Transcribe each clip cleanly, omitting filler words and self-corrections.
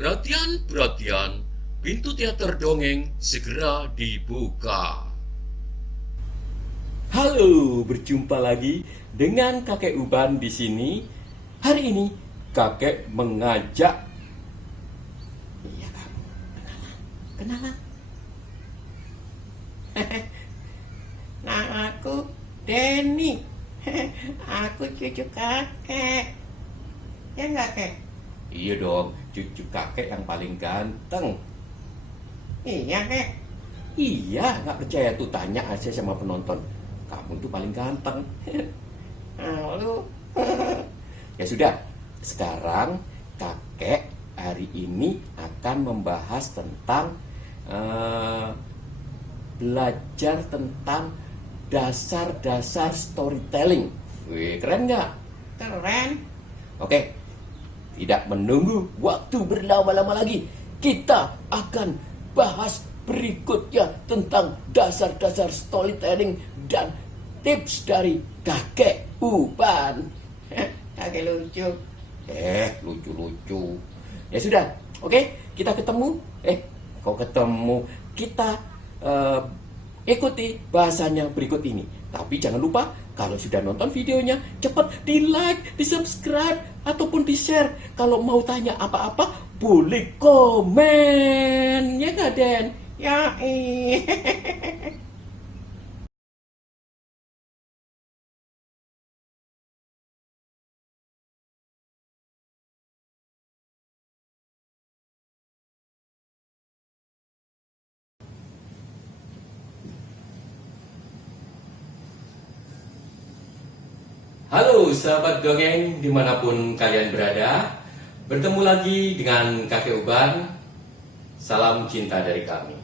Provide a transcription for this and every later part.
Perhatian, perhatian, pintu teater dongeng segera dibuka. Halo, berjumpa lagi dengan kakek Uban di sini. Hari ini kakek mengajak, iya kamu, kenalan. Namaku Denny. Aku cucu kakek. Ya enggak, kek? Iya dong, cucu kakek yang paling ganteng. Iya, kek. Iya, nggak percaya tuh tanya aja sama penonton. Kamu tuh paling ganteng. Lalu Ya sudah, sekarang kakek hari ini akan membahas tentang eh, belajar tentang dasar-dasar storytelling. Wih, keren nggak? keren. Oke, tidak menunggu waktu berlama-lama lagi, kita akan bahas berikutnya tentang dasar-dasar storytelling dan tips dari kakek Uban. Kakek lucu. Lucu-lucu. Ya sudah, oke, kita ketemu. Kok ketemu? Kita eh, ikuti bahasanya berikut ini. Tapi jangan lupa, kalau sudah nonton videonya, cepat di like, di subscribe, ataupun di share. Kalau mau tanya apa-apa, boleh komen. Ya nggak, Den? Ya, Halo sahabat dongeng dimanapun kalian berada. Bertemu lagi dengan kakek Uban. Salam cinta dari kami.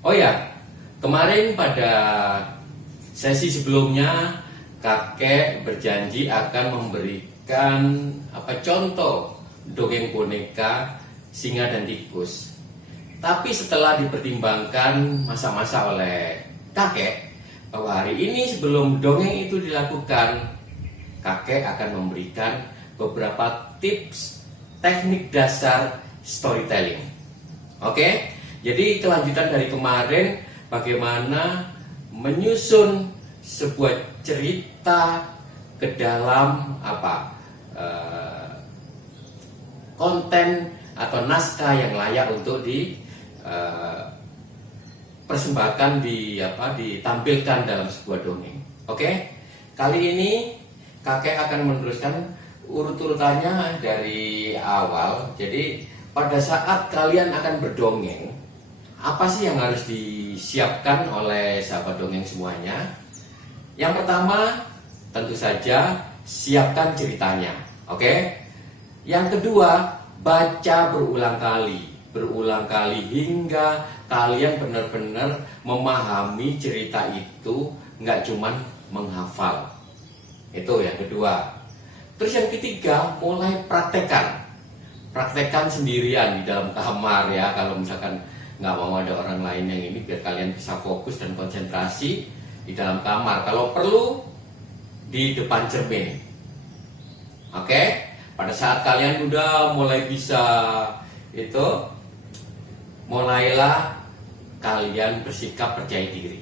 Oh ya, kemarin pada sesi sebelumnya kakek berjanji akan memberikan contoh dongeng boneka singa dan tikus. Tapi setelah dipertimbangkan masa-masa oleh kakek, bahwa hari ini sebelum dongeng itu dilakukan, kakek akan memberikan beberapa tips teknik dasar storytelling. Oke, jadi kelanjutan dari kemarin, bagaimana menyusun sebuah cerita ke dalam konten atau naskah yang layak untuk persembahkan ditampilkan dalam sebuah dongeng. Oke, kali ini kakek akan meneruskan urut-urutannya dari awal. Jadi pada saat kalian akan berdongeng, apa sih yang harus disiapkan oleh sahabat dongeng semuanya? Yang pertama, tentu saja siapkan ceritanya. Oke. Yang kedua, baca berulang kali hingga kalian benar-benar memahami cerita itu, nggak cuman menghafal. Itu yang kedua. Terus yang ketiga, mulai praktekkan sendirian di dalam kamar ya. Kalau misalkan nggak mau ada orang lain yang ini, biar kalian bisa fokus dan konsentrasi di dalam kamar. Kalau perlu di depan cermin. Oke, pada saat kalian udah mulai bisa itu, mulailah kalian bersikap percaya diri.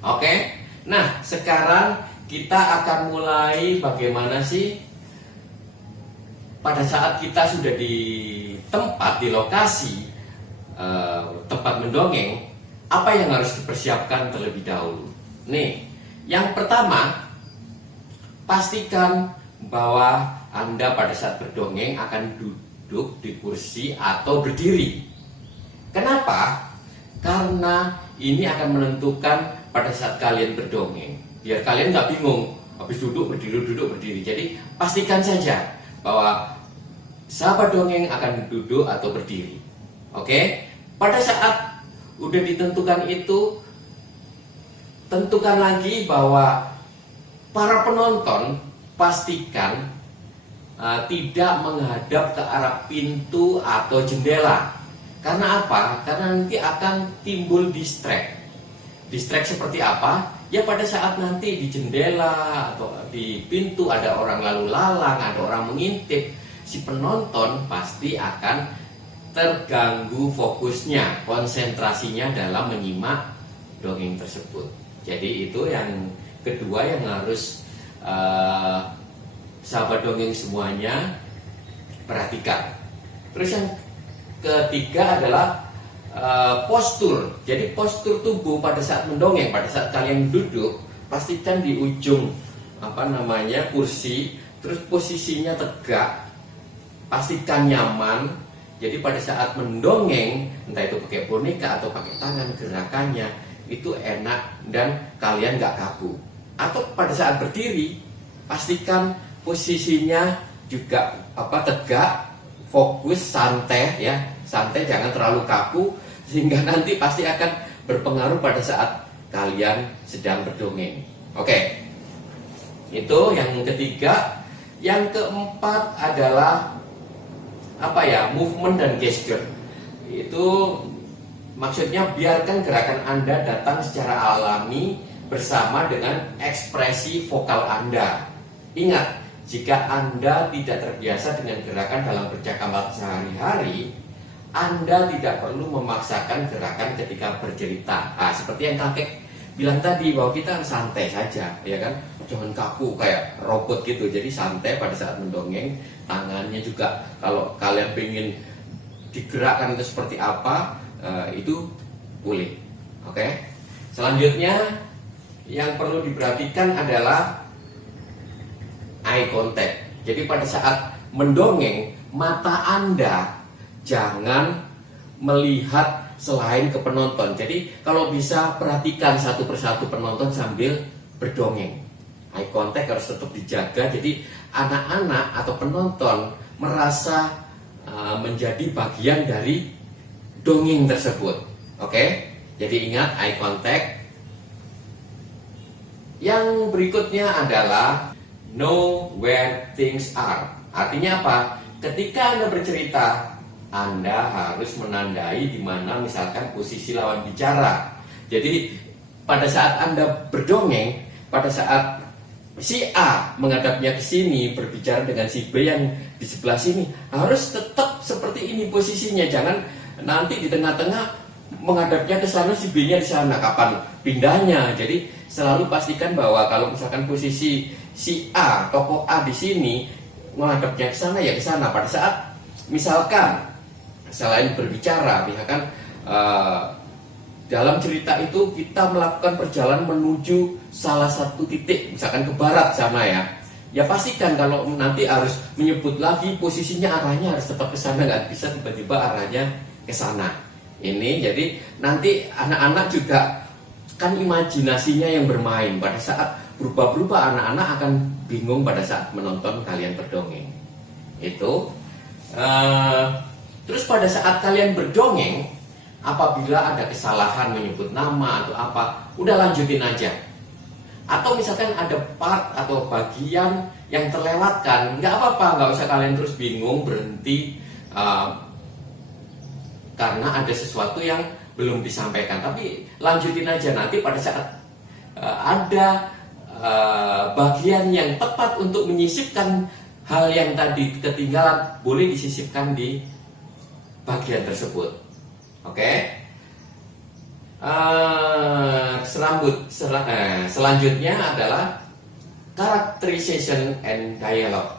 Oke, nah sekarang kita akan mulai bagaimana sih pada saat kita sudah di tempat, di lokasi tempat mendongeng, apa yang harus dipersiapkan terlebih dahulu. Nih, yang pertama, pastikan bahwa Anda pada saat berdongeng akan duduk di kursi atau berdiri. Kenapa? Karena ini akan menentukan pada saat kalian berdongeng. Biar kalian nggak bingung, habis duduk berdiri. Jadi pastikan saja bahwa sahabat dongeng akan duduk atau berdiri. Oke? Pada saat udah ditentukan itu, tentukan lagi bahwa para penonton pastikan tidak menghadap ke arah pintu atau jendela. Karena apa? Karena nanti akan timbul distract. Distract seperti apa? Ya pada saat nanti di jendela atau di pintu ada orang lalu lalang, ada orang mengintip, si penonton pasti akan terganggu fokusnya, konsentrasinya dalam menyimak dongeng tersebut. Jadi itu yang kedua yang harus sahabat dongeng semuanya perhatikan. Terus yang ketiga adalah postur. Jadi postur tubuh pada saat mendongeng, pada saat kalian duduk, pastikan di ujung kursi, terus posisinya tegak, pastikan nyaman. Jadi pada saat mendongeng, entah itu pakai boneka atau pakai tangan, gerakannya itu enak dan kalian nggak kaku. Atau pada saat berdiri, pastikan posisinya juga tegak, fokus, santai ya, santai, jangan terlalu kaku sehingga nanti pasti akan berpengaruh pada saat kalian sedang berdongeng. Oke, itu yang ketiga. Yang keempat adalah movement dan gesture. Itu maksudnya biarkan gerakan Anda datang secara alami bersama dengan ekspresi vokal Anda. Ingat, jika Anda tidak terbiasa dengan gerakan dalam percakapan sehari-hari, Anda tidak perlu memaksakan gerakan ketika bercerita. Seperti yang kakek bilang tadi, bahwa kita santai saja, ya kan? Jangan kaku kayak robot gitu. Jadi santai pada saat mendongeng. Tangannya juga kalau kalian pengen digerakkan itu seperti apa, itu boleh. Oke. Selanjutnya yang perlu diperhatikan adalah eye contact. Jadi pada saat mendongeng, mata Anda jangan melihat selain ke penonton. Jadi kalau bisa perhatikan satu persatu penonton sambil berdongeng. Eye contact harus tetap dijaga. Jadi anak-anak atau penonton merasa menjadi bagian dari dongeng tersebut. Oke? Jadi ingat eye contact. Yang berikutnya adalah know where things are. Artinya apa? Ketika Anda bercerita, Anda harus menandai di mana misalkan posisi lawan bicara. Jadi pada saat Anda berdongeng, pada saat si A menghadapnya ke sini berbicara dengan si B yang di sebelah sini, harus tetap seperti ini posisinya. Jangan nanti di tengah-tengah menghadapnya ke sana, si B-nya di sana. Kapan pindahnya? Jadi selalu pastikan bahwa kalau misalkan posisi si A, tokoh A di sini, menghadapnya ke sana ya ke sana. Pada saat misalkan selain berbicara, misalkan dalam cerita itu kita melakukan perjalanan menuju salah satu titik, misalkan ke barat sana ya. Ya pastikan kalau nanti harus menyebut lagi posisinya, arahnya harus tetap ke sana, nggak bisa tiba-tiba arahnya ke sana. Ini jadi nanti anak-anak juga kan imajinasinya yang bermain. Pada saat berubah-berubah, anak-anak akan bingung pada saat menonton kalian berdongeng. Itu terus pada saat kalian berdongeng, apabila ada kesalahan menyebut nama atau apa, udah lanjutin aja. Atau misalkan ada part atau bagian yang terlewatkan, nggak apa-apa, nggak usah kalian terus bingung berhenti karena ada sesuatu yang belum disampaikan. Tapi lanjutin aja, nanti pada saat ada bagian yang tepat untuk menyisipkan hal yang tadi ketinggalan, boleh disisipkan di bagian tersebut. Oke. Selanjutnya adalah characterization and dialogue.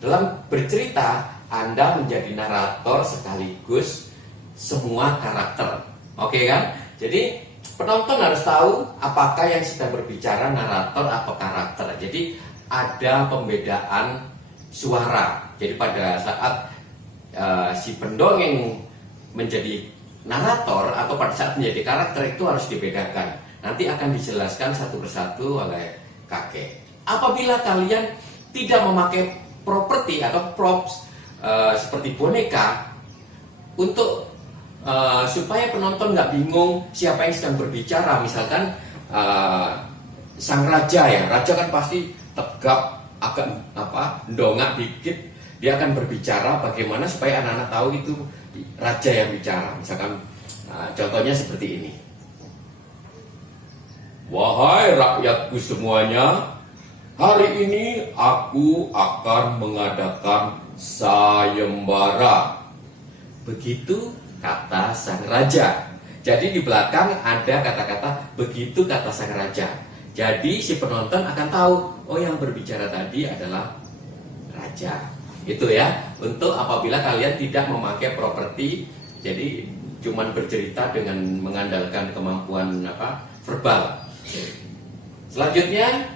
Dalam bercerita, Anda menjadi narator sekaligus semua karakter. Oke kan? Jadi penonton harus tahu apakah yang sedang berbicara narator atau karakter. Jadi ada pembedaan suara. Jadi pada saat si pendongeng menjadi narator atau pada saat menjadi karakter, itu harus dibedakan. Nanti akan dijelaskan satu persatu oleh kakek. Apabila kalian tidak memakai properti atau props seperti boneka untuk supaya penonton nggak bingung siapa yang sedang berbicara. Misalkan sang raja ya, raja kan pasti tegap, agak dongak dikit, dia akan berbicara. Bagaimana supaya anak-anak tahu itu raja yang bicara. Misalkan contohnya seperti ini. Wahai rakyatku semuanya, hari ini aku akan mengadakan sayembara. begitu kata sang raja. Jadi di belakang ada kata-kata begitu kata sang raja. Jadi si penonton akan tahu, oh yang berbicara tadi adalah raja. Itu ya, untuk apabila kalian tidak memakai properti, jadi cuman bercerita dengan mengandalkan kemampuan verbal. Selanjutnya,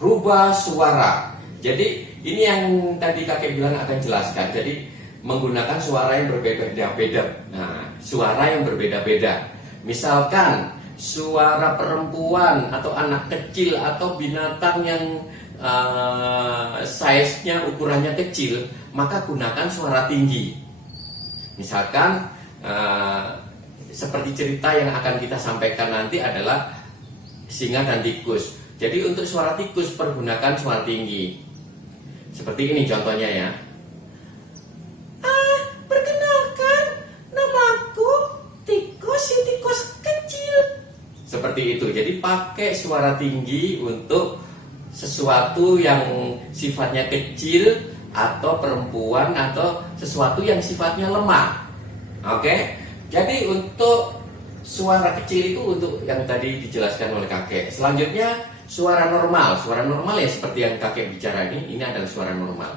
rubah suara. Jadi ini yang tadi kakek bilang akan jelaskan. Jadi menggunakan suara yang berbeda-beda. Nah, suara yang berbeda-beda. Misalkan suara perempuan atau anak kecil atau binatang yang size-nya ukurannya kecil, maka gunakan suara tinggi. Misalkan seperti cerita yang akan kita sampaikan nanti adalah singa dan tikus. Jadi untuk suara tikus pergunakan suara tinggi. Seperti ini contohnya ya. Perkenalkan, namaku tikus, si tikus kecil. Seperti itu. Jadi pakai suara tinggi untuk sesuatu yang sifatnya kecil atau perempuan atau sesuatu yang sifatnya lemah. Oke? Jadi untuk suara kecil itu untuk yang tadi dijelaskan oleh kakek. Selanjutnya suara normal. Suara normal ya seperti yang kakek bicara ini adalah suara normal.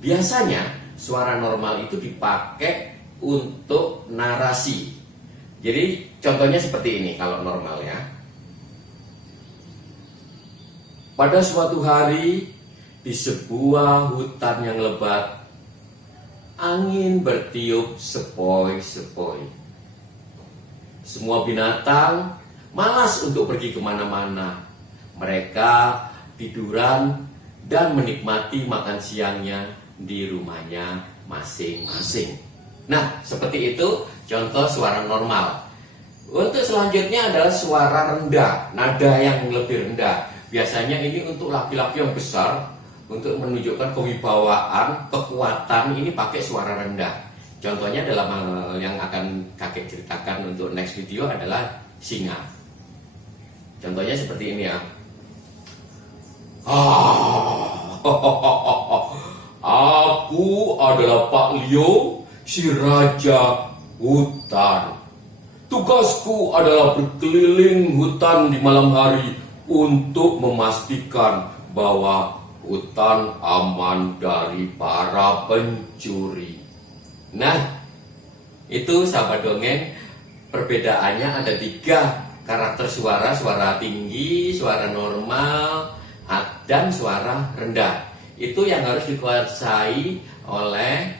Biasanya suara normal itu dipakai untuk narasi. Jadi contohnya seperti ini kalau normal ya. Pada suatu hari di sebuah hutan yang lebat, angin bertiup sepoi-sepoi. Semua binatang malas untuk pergi kemana-mana. Mereka tiduran dan menikmati makan siangnya di rumahnya masing-masing. Nah, seperti itu contoh suara normal. Untuk selanjutnya adalah suara rendah, nada yang lebih rendah. Biasanya ini untuk laki-laki yang besar, untuk menunjukkan kewibawaan, kekuatan, ini pakai suara rendah. Contohnya dalam hal yang akan kakek ceritakan untuk next video adalah singa. Contohnya seperti ini ya. Aku adalah Pak Leo, si raja hutan. Tugasku adalah berkeliling hutan di malam hari untuk memastikan bahwa hutan aman dari para pencuri. Nah, itu sahabat dongeng, perbedaannya ada 3 karakter suara: suara tinggi, suara normal, dan suara rendah. Itu yang harus dikuasai oleh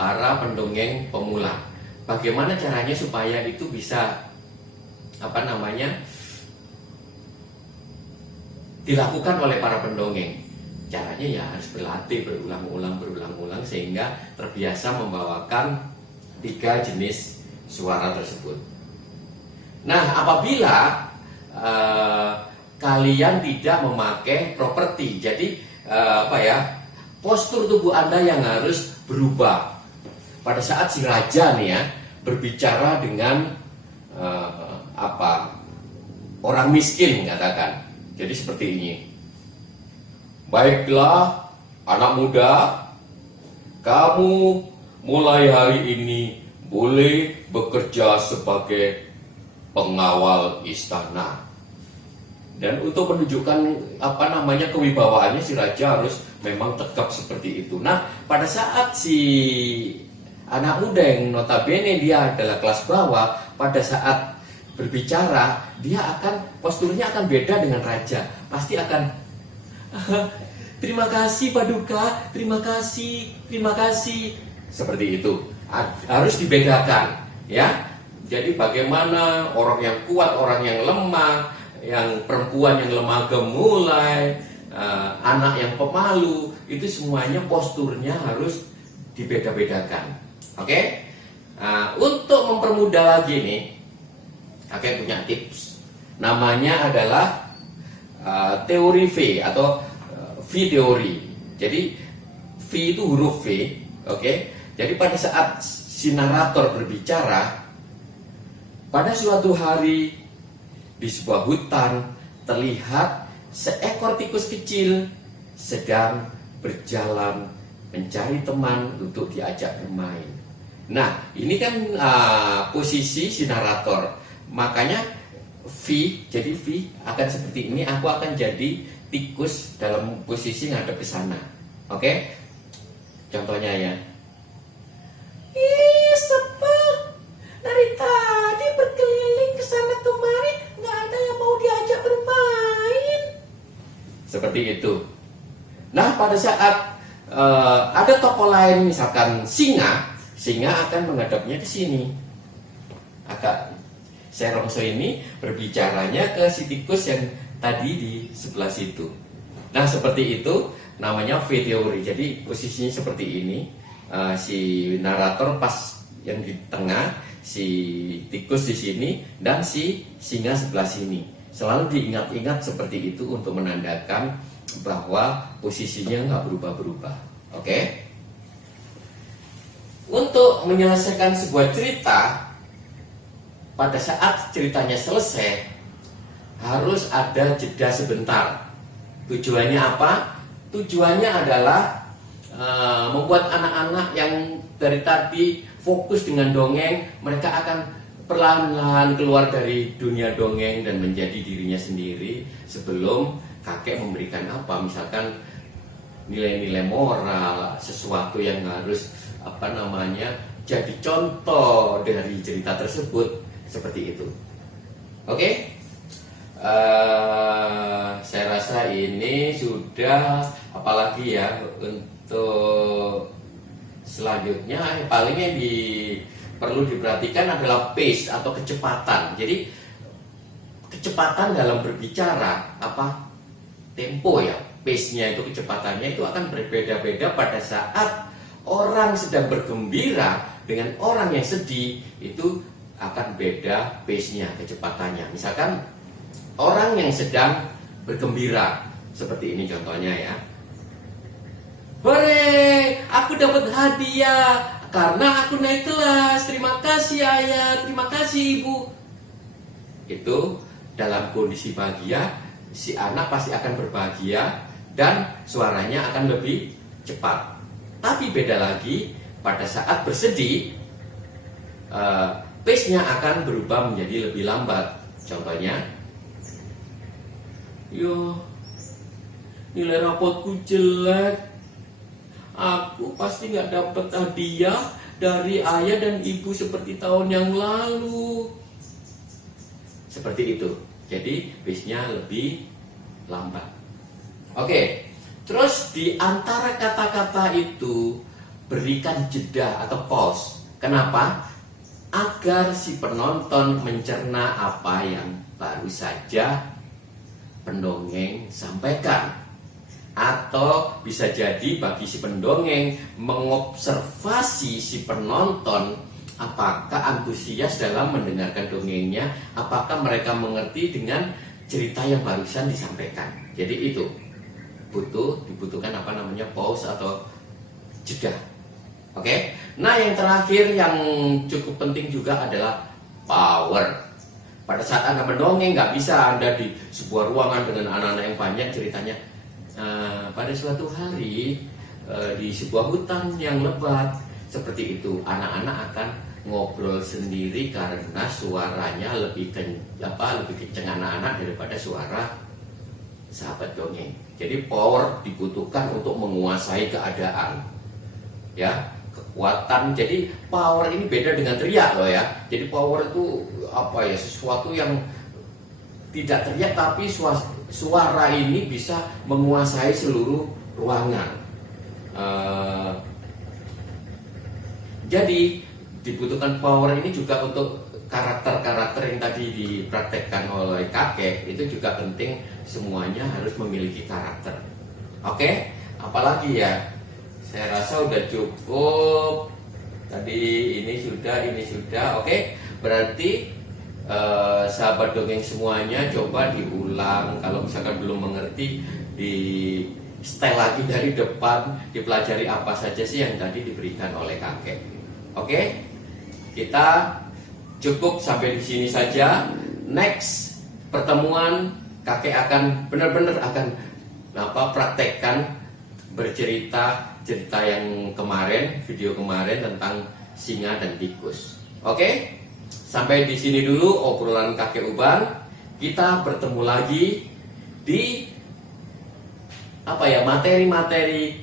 para pendongeng pemula. Bagaimana caranya supaya itu bisa dilakukan oleh para pendongeng? Caranya ya harus berlatih berulang-ulang sehingga terbiasa membawakan 3 jenis suara tersebut. Nah, apabila kalian tidak memakai properti, jadi postur tubuh Anda yang harus berubah. Pada saat si raja nih ya berbicara dengan orang miskin katakan. Jadi seperti ini. Baiklah anak muda, kamu mulai hari ini boleh bekerja sebagai pengawal istana. Dan untuk menunjukkan kewibawaannya, si raja harus memang tegap seperti itu. Nah, pada saat si anak muda yang notabene dia adalah kelas bawah, pada saat berbicara dia posturnya akan beda dengan raja. Pasti akan terima kasih Paduka, terima kasih. Seperti itu. Harus dibedakan, ya. Jadi bagaimana orang yang kuat, orang yang lemah, yang perempuan yang lemah gemulai, anak yang pemalu, itu semuanya posturnya harus dibeda-bedakan. Oke? Nah, untuk mempermudah lagi nih, kakek punya tips. Namanya adalah teori V atau V teori. Jadi V itu huruf V, oke? Jadi pada saat si narator berbicara, pada suatu hari di sebuah hutan terlihat seekor tikus kecil sedang berjalan mencari teman untuk diajak bermain. Nah, ini kan posisi si narator. Makanya jadi V akan seperti ini. Aku akan jadi tikus dalam posisi ngadep ke sana. Oke? Contohnya ya. Ih, sebel. Dari tadi berkeliling ke sana kemari, nggak ada yang mau diajak bermain. Seperti itu. Nah, pada saat ada tokoh lain, misalkan singa akan menghadapnya ke sini. Agak Serongso ini berbicaranya ke si tikus yang tadi di sebelah situ. Nah, seperti itu namanya V teori. Jadi posisinya seperti ini. Si narator pas yang di tengah, si tikus di sini, dan si singa sebelah sini. Selalu diingat-ingat seperti itu untuk menandakan bahwa posisinya nggak berubah-berubah. Oke? Untuk menyelesaikan sebuah cerita, pada saat ceritanya selesai, harus ada jeda sebentar. Tujuannya apa? Tujuannya adalah membuat anak-anak yang dari tadi fokus dengan dongeng, mereka akan perlahan-lahan keluar dari dunia dongeng dan menjadi dirinya sendiri sebelum kakek memberikan apa, misalkan nilai-nilai moral, sesuatu yang harus jadi contoh dari cerita tersebut, seperti itu. Oke? Saya rasa ini sudah, apalagi ya untuk selanjutnya paling yang perlu diperhatikan adalah pace atau kecepatan. Jadi kecepatan dalam berbicara, tempo ya, pace-nya itu, kecepatannya itu akan berbeda-beda pada saat orang sedang bergembira dengan orang yang sedih, itu akan beda pace-nya, kecepatannya. Misalkan orang yang sedang bergembira, seperti ini contohnya ya. Hore, aku dapat hadiah karena aku naik kelas. Terima kasih ayah, terima kasih ibu. Itu dalam kondisi bahagia, si anak pasti akan berbahagia dan suaranya akan lebih cepat. Tapi beda lagi pada saat bersedih, pace-nya akan berubah menjadi lebih lambat. Contohnya, yo, nilai rapotku jelek. Aku pasti nggak dapat hadiah dari ayah dan ibu seperti tahun yang lalu. Seperti itu. Jadi pace-nya lebih lambat. Oke. Terus di antara kata-kata itu berikan jeda atau pause. Kenapa? Agar si penonton mencerna apa yang baru saja pendongeng sampaikan. Atau bisa jadi bagi si pendongeng mengobservasi si penonton, apakah antusias dalam mendengarkan dongengnya, apakah mereka mengerti dengan cerita yang barusan disampaikan. Jadi itu dibutuhkan pause atau jeda. Oke. Nah, yang terakhir yang cukup penting juga adalah power. Pada saat Anda mendongeng, nggak bisa Anda di sebuah ruangan dengan anak-anak yang banyak ceritanya. Pada suatu hari di sebuah hutan yang lebat, seperti itu, anak-anak akan ngobrol sendiri karena suaranya lebih kenceng anak-anak daripada suara sahabat dongeng. Jadi power dibutuhkan untuk menguasai keadaan, ya, kekuatan. Jadi power ini beda dengan teriak loh ya. Jadi power itu sesuatu yang tidak teriak, tapi suara ini bisa menguasai seluruh ruangan. Jadi dibutuhkan power ini juga untuk karakter-karakter yang tadi dipraktekkan oleh kakek. Itu juga penting, semuanya harus memiliki karakter. Oke, apalagi ya, saya rasa udah cukup. Tadi ini sudah. Oke, berarti sahabat dongeng semuanya coba diulang. Kalau misalkan belum mengerti, di setel lagi dari depan, dipelajari apa saja sih yang tadi diberikan oleh kakek. Oke, kita cukup sampai di sini saja. Next pertemuan kakek akan benar-benar praktekkan bercerita cerita yang kemarin, video kemarin tentang singa dan tikus. Oke? Sampai di sini dulu obrolan kakek Uban. Kita bertemu lagi di materi-materi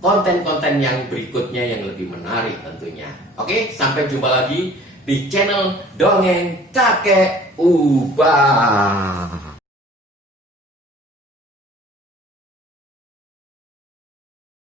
konten-konten yang berikutnya yang lebih menarik tentunya. Oke, sampai jumpa lagi di channel Dongeng Kakek Uban.